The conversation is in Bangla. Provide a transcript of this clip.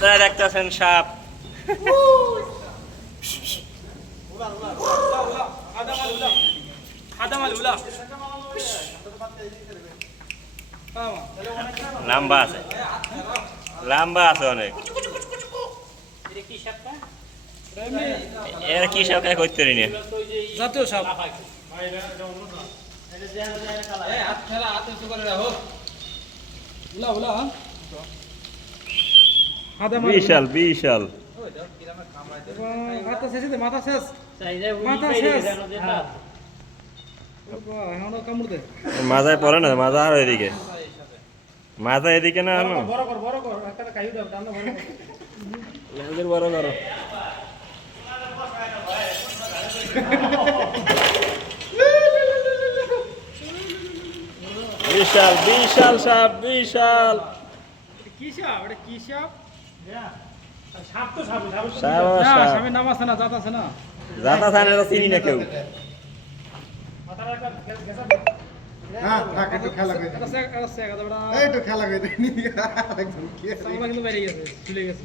আপনারা দেখতেছেন সাপ। লম্বা আছে, লম্বা আছে অনেক। এর কি সাপ করতে পারি না, জাতীয় সাপ। বিশাল বিশাল। মাথা শেষ, মাথা শেষ, মাথা শেষ। কামড় দে, মাথায় পড়ে না, মাজা আর এদিকে, মাজা এদিকে না। বড় কর, বড় কর, একটা খাই দাও, টানো বড় কর। লেজের বড় করো। বিশাল বিশাল সাপ, বিশাল কি সাপ? এটা কি সাপ? সাপ তো সাপ, সাপ না, সাপ। সাপের নাম আছে না, জাত আছে না। জাতা থানের চিনি না কেউ। মাথার একটা গেছা। হ্যাঁ, থাক একটু খেলা করে এটা সে এটা সে এই একটু খেলা করে দিই একদম কি কিন্তু বেরিয়ে গেছে, চলে গেছে।